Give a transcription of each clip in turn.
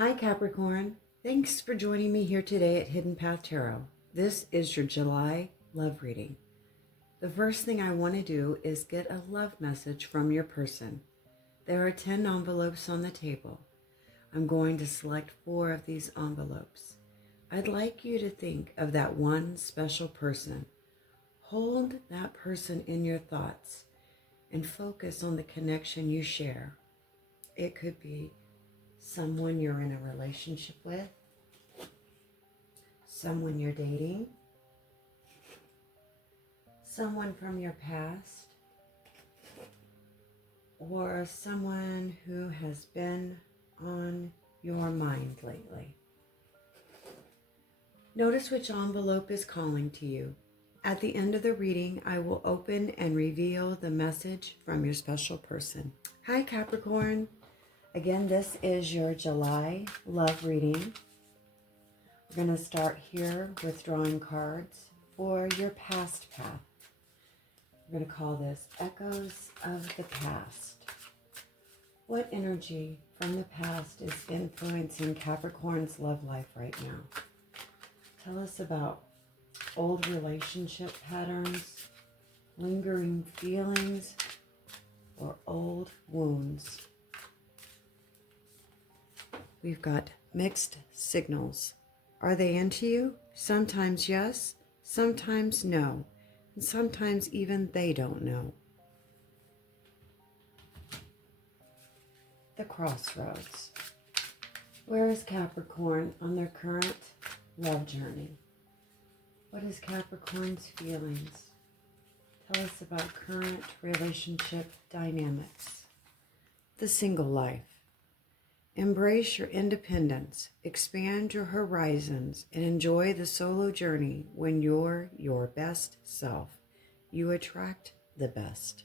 Hi Capricorn, thanks for joining me here today at Hidden Path Tarot. This is your July love reading. The first thing I want to do is get a love message from your person. There are 10 envelopes on the table. I'm going to select 4 of these envelopes. I'd like you to think of that one special person. Hold that person in your thoughts and focus on the connection you share. It could be someone you're in a relationship with, someone you're dating, someone from your past, or someone who has been on your mind lately. Notice which envelope is calling to you. At the end of the reading, I will open and reveal the message from your special person. Hi Capricorn. Again, this is your July love reading. We're going to start here with drawing cards for your past path. We're going to call this Echoes of the Past. What energy from the past is influencing Capricorn's love life right now? Tell us about old relationship patterns, lingering feelings, or old wounds. We've got mixed signals. Are they into you? Sometimes yes, sometimes no, and sometimes even they don't know. The crossroads. Where is Capricorn on their current love journey? What is Capricorn's feelings? Tell us about current relationship dynamics. The single life. Embrace your independence, expand your horizons, and enjoy the solo journey when you're your best self. You attract the best.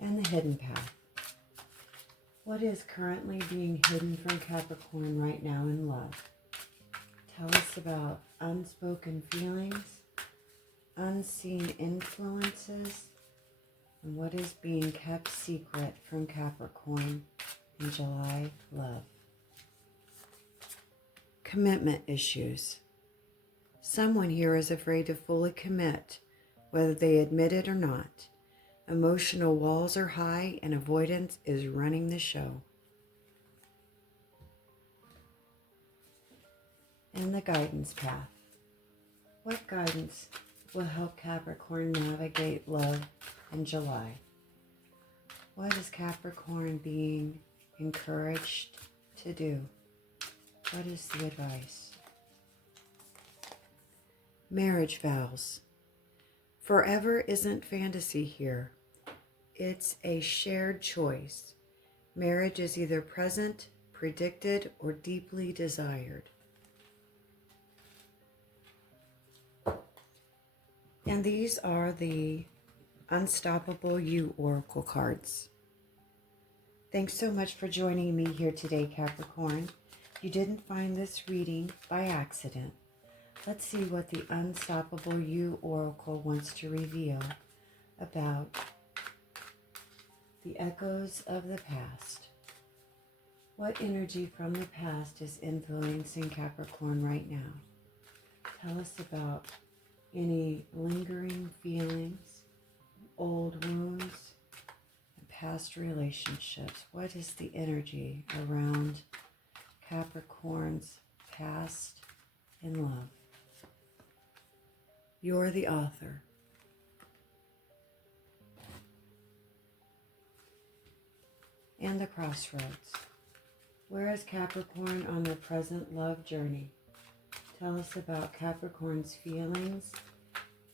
And the hidden path. What is currently being hidden from Capricorn right now in love? Tell us about unspoken feelings, unseen influences, and what is being kept secret from Capricorn in July love. Commitment issues. Someone here is afraid to fully commit, whether they admit it or not. Emotional walls are high and avoidance is running the show. And the guidance path. What guidance will help Capricorn navigate love in July? What is Capricorn being encouraged to do? What is the advice? Marriage vows. Forever isn't fantasy here. It's a shared choice. Marriage is either present, predicted, or deeply desired. And these are the Unstoppable You Oracle cards. Thanks so much for joining me here today, Capricorn. You didn't find this reading by accident. Let's see what the Unstoppable You Oracle wants to reveal about the echoes of the past. What energy from the past is influencing Capricorn right now? Tell us about any lingering feelings, old wounds, and past relationships. What is the energy around Capricorn's past in love? You're the author. And the crossroads. Where is Capricorn on their present love journey? Tell us about Capricorn's feelings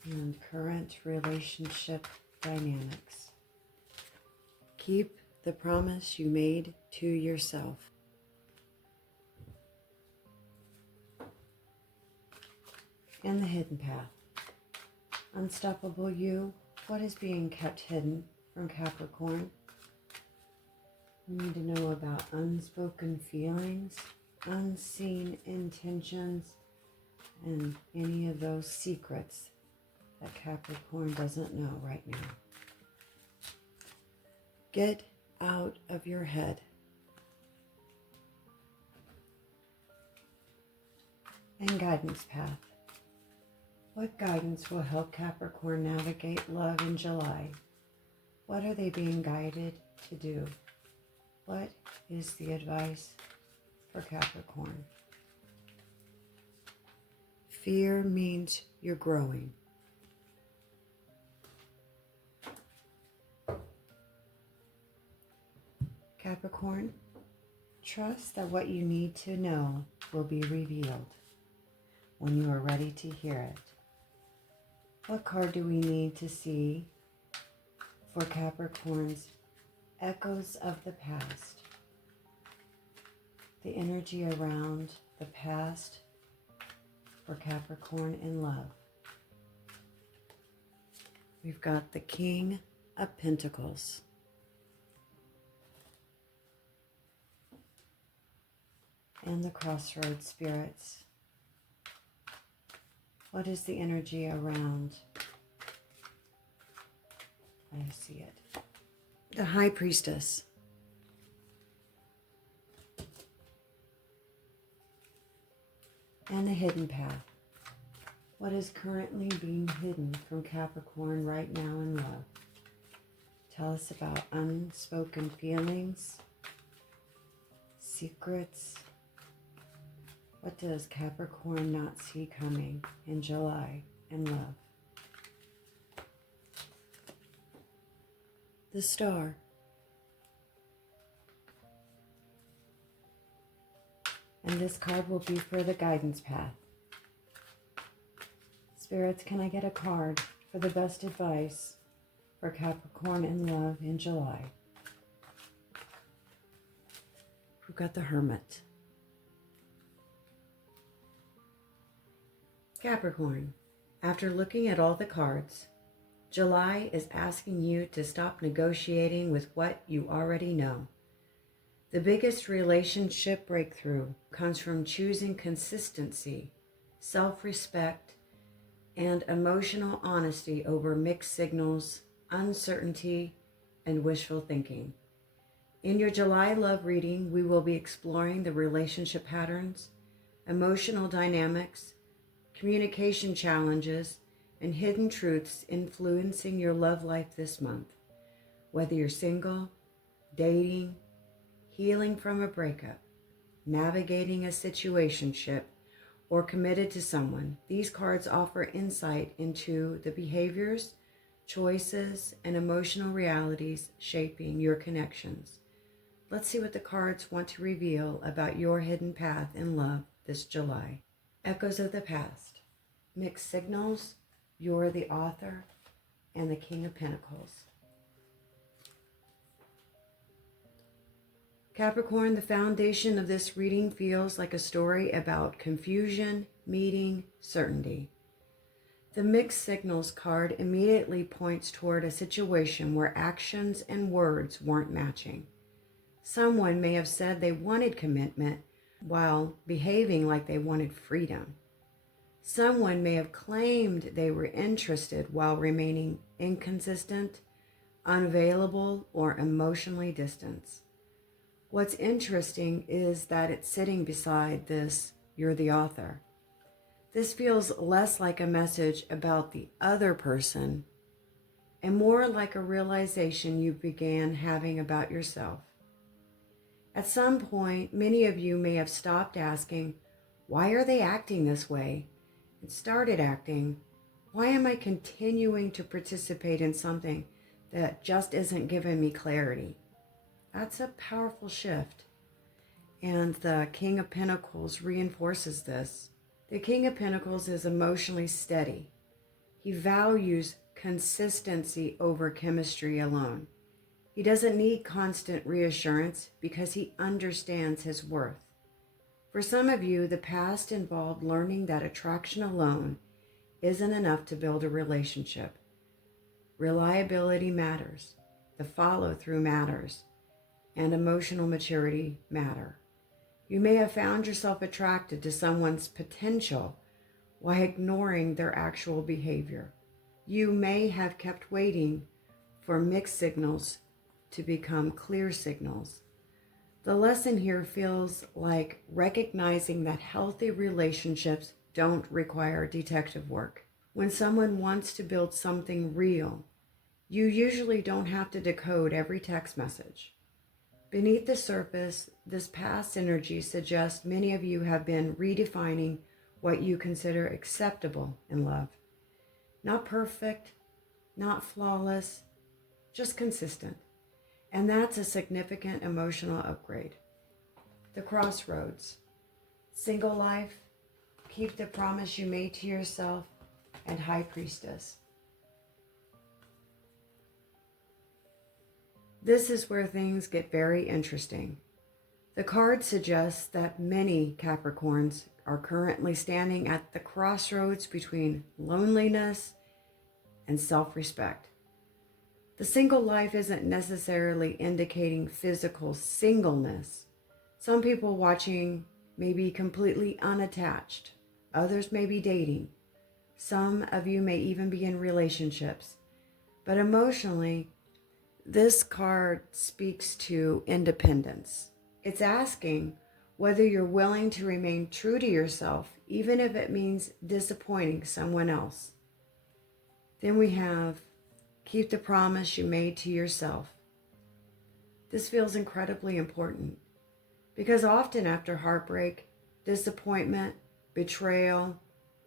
and current relationship dynamics. Keep the promise you made to yourself. And the hidden path. Unstoppable You. What is being kept hidden from Capricorn? We need to know about unspoken feelings, unseen intentions, and any of those secrets that Capricorn doesn't know right now. Get out of your head. And guidance path. What guidance will help Capricorn navigate love in July? What are they being guided to do? What is the advice for Capricorn? Fear means you're growing. Capricorn, trust that what you need to know will be revealed when you are ready to hear it. What card do we need to see for Capricorn's echoes of the past? The energy around the past for Capricorn in love. We've got the King of Pentacles. And the Crossroads Spirits. What is the energy around? I see it. The High Priestess. And the Hidden Path. What is currently being hidden from Capricorn right now in love? Tell us about unspoken feelings, secrets. What does Capricorn not see coming in July in love? The Star. And this card will be for the guidance path. Spirits, can I get a card for the best advice for Capricorn in love in July? We've got the Hermit. Capricorn, after looking at all the cards, July is asking you to stop negotiating with what you already know. The biggest relationship breakthrough comes from choosing consistency, self-respect, and emotional honesty over mixed signals, uncertainty, and wishful thinking. In your July love reading, we will be exploring the relationship patterns, emotional dynamics, communication challenges, and hidden truths influencing your love life this month. Whether you're single, dating, healing from a breakup, navigating a situationship, or committed to someone, these cards offer insight into the behaviors, choices, and emotional realities shaping your connections. Let's see what the cards want to reveal about your hidden path in love this July. Echoes of the past, mixed signals, you're the author, and the King of Pentacles. Capricorn, the foundation of this reading feels like a story about confusion, meeting, certainty. The mixed signals card immediately points toward a situation where actions and words weren't matching. Someone may have said they wanted commitment while behaving like they wanted freedom. Someone may have claimed they were interested while remaining inconsistent, unavailable, or emotionally distant. What's interesting is that it's sitting beside this, you're the author. This feels less like a message about the other person and more like a realization you began having about yourself. At some point, many of you may have stopped asking, why are they acting this way? And started acting, why am I continuing to participate in something that just isn't giving me clarity? That's a powerful shift. And the King of Pentacles reinforces this. The King of Pentacles is emotionally steady. He values consistency over chemistry alone. He doesn't need constant reassurance because he understands his worth. For some of you, the past involved learning that attraction alone isn't enough to build a relationship. Reliability matters, the follow-through matters, and emotional maturity matter. You may have found yourself attracted to someone's potential while ignoring their actual behavior. You may have kept waiting for mixed signals to become clear signals. The lesson here feels like recognizing that healthy relationships don't require detective work. When someone wants to build something real, you usually don't have to decode every text message. Beneath the surface, this past energy suggests many of you have been redefining what you consider acceptable in love. Not perfect, not flawless, just consistent. And that's a significant emotional upgrade. The crossroads. Single life, keep the promise you made to yourself, and High Priestess. This is where things get very interesting. The card suggests that many Capricorns are currently standing at the crossroads between loneliness and self-respect. The single life isn't necessarily indicating physical singleness. Some people watching may be completely unattached. Others may be dating. Some of you may even be in relationships. But emotionally, this card speaks to independence. It's asking whether you're willing to remain true to yourself, even if it means disappointing someone else. Then we have keep the promise you made to yourself. This feels incredibly important because often after heartbreak, disappointment, betrayal,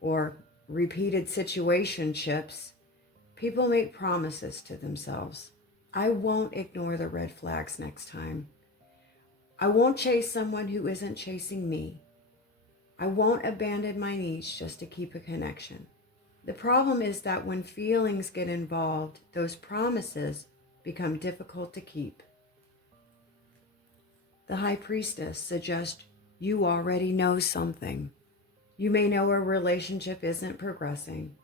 or repeated situationships, people make promises to themselves. I won't ignore the red flags next time. I won't chase someone who isn't chasing me. I won't abandon my needs just to keep a connection. The problem is that when feelings get involved, those promises become difficult to keep. The High Priestess suggests you already know something. You may know a relationship isn't progressing.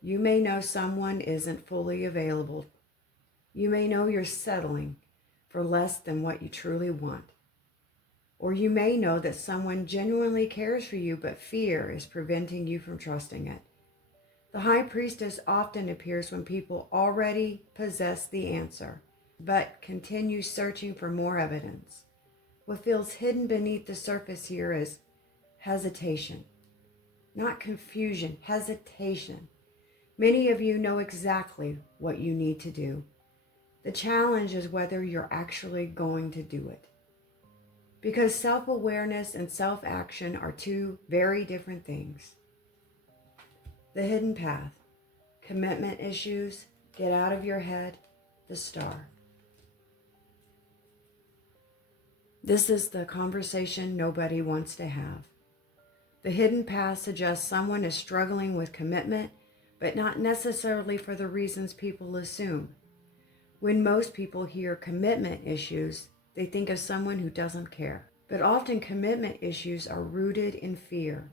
You may know someone isn't fully available. You may know you're settling for less than what you truly want. Or you may know that someone genuinely cares for you, but fear is preventing you from trusting it. The High Priestess often appears when people already possess the answer, but continue searching for more evidence. What feels hidden beneath the surface here is hesitation. Not confusion, hesitation. Many of you know exactly what you need to do. The challenge is whether you're actually going to do it. Because self-awareness and self-action are two very different things. The hidden path, commitment issues, get out of your head, the Star. This is the conversation nobody wants to have. The hidden path suggests someone is struggling with commitment, but not necessarily for the reasons people assume. When most people hear commitment issues, they think of someone who doesn't care. But often commitment issues are rooted in fear.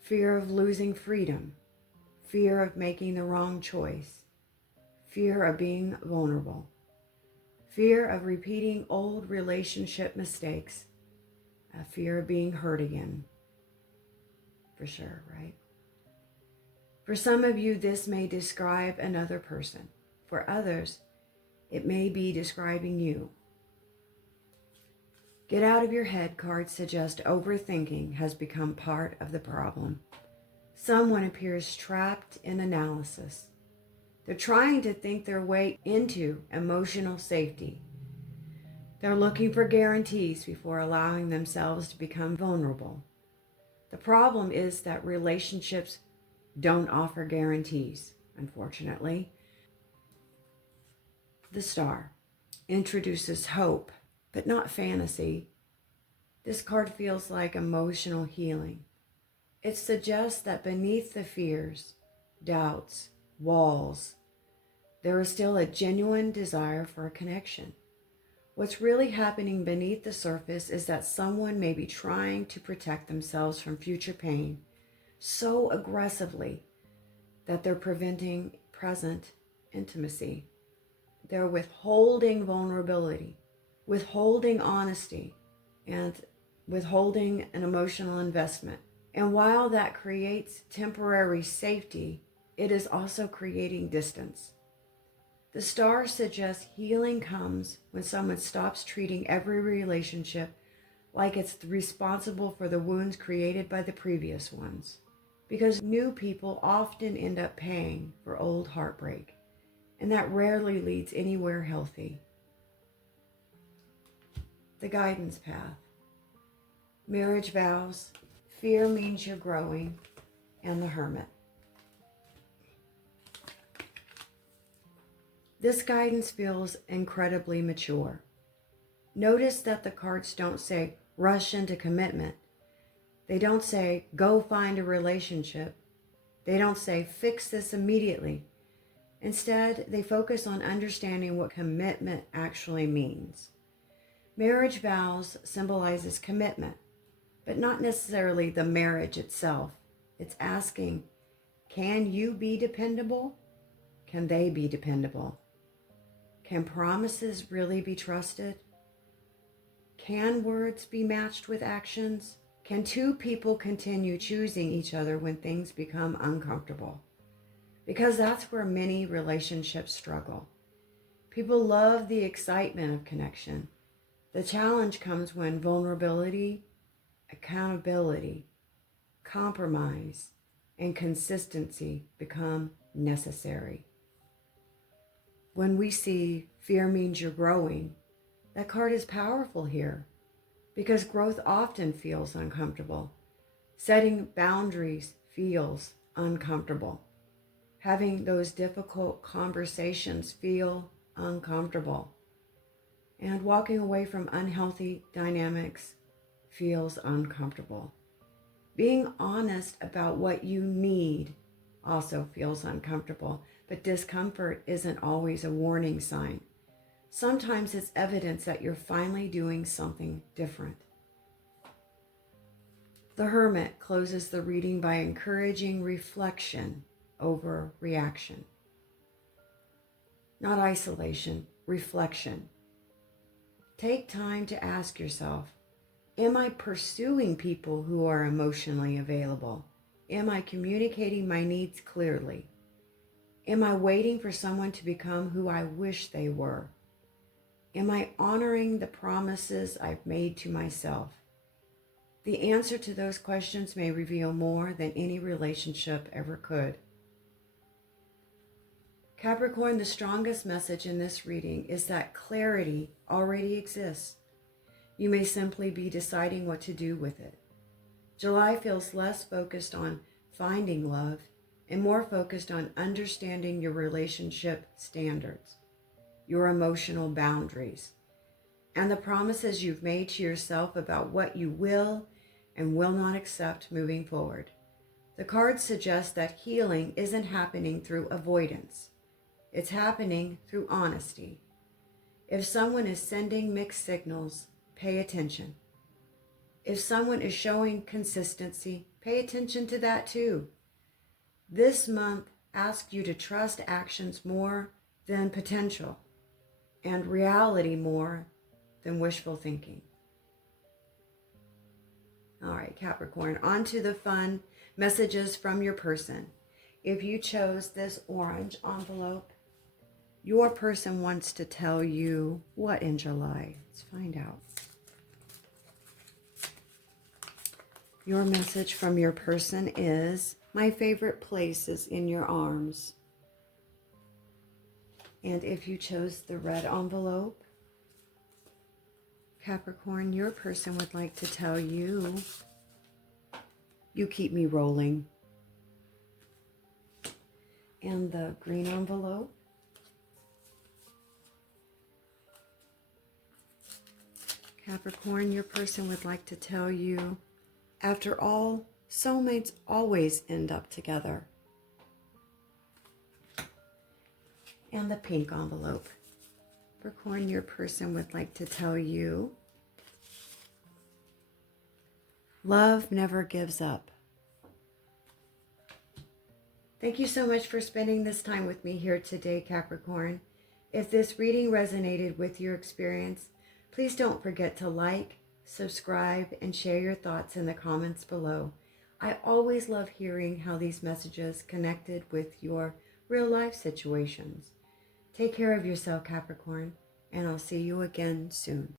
Fear of losing freedom. Fear of making the wrong choice. Fear of being vulnerable. Fear of repeating old relationship mistakes. A fear of being hurt again. For sure, right? For some of you, this may describe another person. For others, it may be describing you. Get out of your head cards suggest overthinking has become part of the problem. Someone appears trapped in analysis. They're trying to think their way into emotional safety. They're looking for guarantees before allowing themselves to become vulnerable. The problem is that relationships don't offer guarantees, unfortunately. The Star introduces hope, but not fantasy. This card feels like emotional healing. It suggests that beneath the fears, doubts, walls, there is still a genuine desire for a connection. What's really happening beneath the surface is that someone may be trying to protect themselves from future pain so aggressively that they're preventing present intimacy. They're withholding vulnerability, withholding honesty, and withholding an emotional investment. And while that creates temporary safety, it is also creating distance. The star suggests healing comes when someone stops treating every relationship like it's responsible for the wounds created by the previous ones. Because new people often end up paying for old heartbreak, and that rarely leads anywhere healthy. The guidance path. Marriage vows. Fear means you're growing. And the Hermit. This guidance feels incredibly mature. Notice that the cards don't say rush into commitment. They don't say go find a relationship. They don't say fix this immediately. Instead, they focus on understanding what commitment actually means. Marriage vows symbolizes commitment, but not necessarily the marriage itself. It's asking, can you be dependable? Can they be dependable? Can promises really be trusted? Can words be matched with actions? Can two people continue choosing each other when things become uncomfortable? Because that's where many relationships struggle. People love the excitement of connection. The challenge comes when vulnerability, accountability, compromise, and consistency become necessary. When we see fear means you're growing, that card is powerful here because growth often feels uncomfortable. Setting boundaries feels uncomfortable. Having those difficult conversations feel uncomfortable. And walking away from unhealthy dynamics feels uncomfortable. Being honest about what you need also feels uncomfortable, but discomfort isn't always a warning sign. Sometimes it's evidence that you're finally doing something different. The Hermit closes the reading by encouraging reflection over reaction. Not isolation, reflection. Take time to ask yourself, am I pursuing people who are emotionally available? Am I communicating my needs clearly? Am I waiting for someone to become who I wish they were? Am I honoring the promises I've made to myself? The answer to those questions may reveal more than any relationship ever could. Capricorn, the strongest message in this reading is that clarity already exists. You may simply be deciding what to do with it. July feels less focused on finding love and more focused on understanding your relationship standards, your emotional boundaries, and the promises you've made to yourself about what you will and will not accept moving forward. The cards suggest that healing isn't happening through avoidance. It's happening through honesty. If someone is sending mixed signals, pay attention. If someone is showing consistency, pay attention to that too. This month asks you to trust actions more than potential and reality more than wishful thinking. All right, Capricorn, on to the fun messages from your person. If you chose this orange envelope, your person wants to tell you what in July? Let's find out. Your message from your person is, my favorite place is in your arms. And if you chose the red envelope, Capricorn, your person would like to tell you, you keep me rolling. And the green envelope, Capricorn, your person would like to tell you, after all, soulmates always end up together. And the pink envelope, Capricorn, your person would like to tell you, love never gives up. Thank you so much for spending this time with me here today, Capricorn. If this reading resonated with your experience, please don't forget to like, subscribe, and share your thoughts in the comments below. I always love hearing how these messages connected with your real life situations. Take care of yourself, Capricorn, and I'll see you again soon.